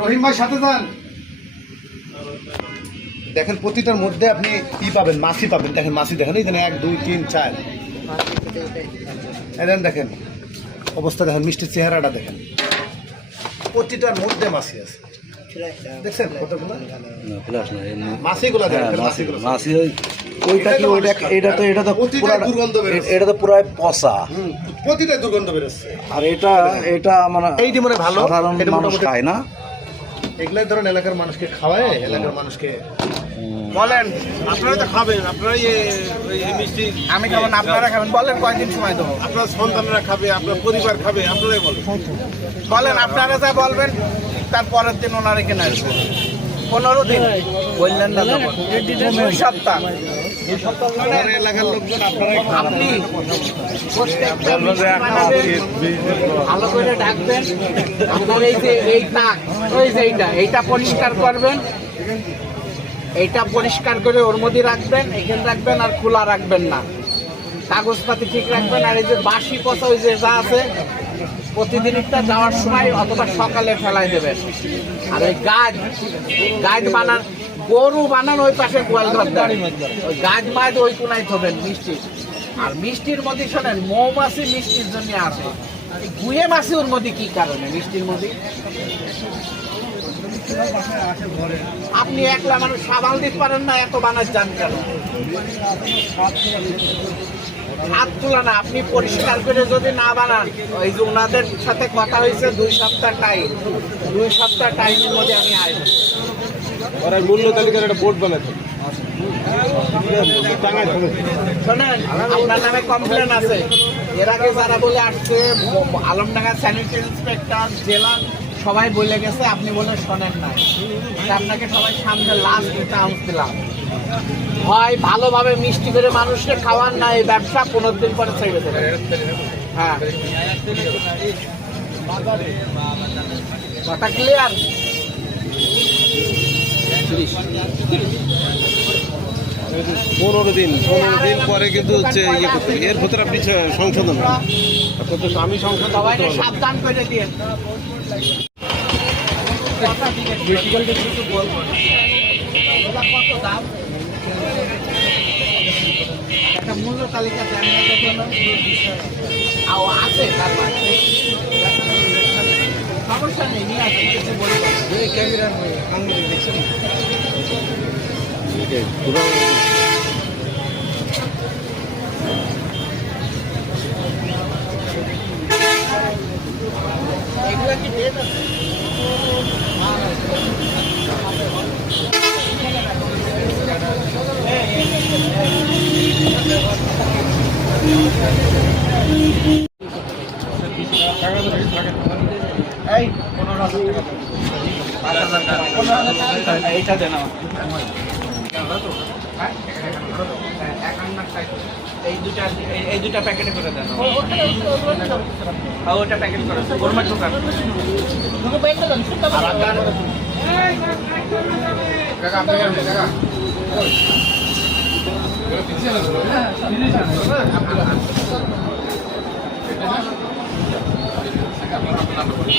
রহিম ভাই সাথে যান। দেখেন প্রতিটার মধ্যে আপনি ই পাবেন মাছি পাবেন। দেখেন মাছি দেখেন এই এক দুই তিন চার। দেন দেখেন। অবস্থা দেখেন মিষ্টির চেহারাটা দেখেন। প্রতিটার মধ্যে মাছি আছে। দেখছেন কতগুলো? মাছিগুলো দেখেন হ্যাঁ, মাছিগুলো মাছি ওইটা কি ওইটা এটা তো এটা তো প্রতিটা দুর্গন্ধ এটা তো পুরাই পচা। প্রতিটা দুর্গন্ধ বেরোচ্ছে। আর এটা এটা মানে এইটি মনে ভালো। সাধারণ এটা মানুষ মোটামুটি খায় না। এগুলাই ধরেন এলাকার মানুষকে খাওয়ায় এলাকার মানুষকে বলেন আপনারা তো খাবেন আপনারা এই মিষ্টি আমি খাবেন আপনারা খাবেন বলেন কয়দিন সময় দেবো। আপনার সন্তানরা খাবে আপনার পরিবার খাবে আপনারাই বলেন। বলেন আপনারা যা বলবেন তার পরের দিন ওনার এখানে আসবেন। পনেরো দিন। বললেন না তখন দুই সপ্তাহ। আপনারাই আপনি প্রত্যেকটা ভালো করে ডাকবেন। আপনার এই যে এই তাক ওই যে এইটা এইটা পরিষ্কার করবেন। পরিষ্কার করে ওর মধ্যে রাখবেন এখানে রাখবেন আর খোলা রাখবেন না। কাগজপাতি ঠিক রাখবেন। আর এই যে বাসি পচা ওই যে যা আছে প্রতিদিন একটা যাওয়ার সময় অথবা সকালে ফেলাই দেবেন আর ওই গাছ গাছ বানান, গরু বানান ওই পাশে গোয়াল ঘর ওই গাছ মাছ ওই কোনায় থবেন মিষ্টি। আর মিষ্টির মধ্যে শোনেন, মৌমাছি মিষ্টির জন্য আসে। গুয়ে মাছি ওর মধ্যে কি কারণে মিষ্টির মধ্যে? আপনি একলা মানুষ সাবাল দিতে পারেন না, এত বানার যান কেন? হাত তোলা না আপনি পরিষ্কার করে যদি না বানান ওই যে ওনাদের সাথে কথা হয়েছে দুই সপ্তাহ টাইম দুই সপ্তাহ টাইমের মধ্যে আমি আসব। ওরা মূল্য তালিকার একটা বোর্ড বানাতে শোনেন আপনার নামে কমপ্লেন আছে। এর আগে যারা বলে আসছে ব- আলমডাঙ্গা স্যানিটারি ইন্সপেক্টর জেলা সবাই বলে গেছে আপনি বলে শোনেন না আপনাকে সবাই সামনে লাস্ট চান্স দিলাম। হয় ভালোভাবে মিষ্টি করে মানুষকে খাওয়ান না এই ব্যবসা পনেরো দিন পরে ছেড়ে দেবে। হ্যাঁ। কথা ক্লিয়ার পনেরো দিন পনেরো দিন পরে কিন্তু হচ্ছে ইয়ে করতে এর ভিতরে আপনি সংশোধন আমি সংশোধন। সাবধান করে দিয়ে। কত দাম একটা মূল্য তালিকা দেন? আও আছে তার মানে সমস্যা নেই নিয়ে আসুন কিছু বলব না। এগুলা কি ডেট আছে এইটা দেন। এই দুটা এই- দুটা প্যাকেটে করে দেন ওটা প্যাকেট করে দেন। গোরমেট দোকান আপনার আমরা আপনার করি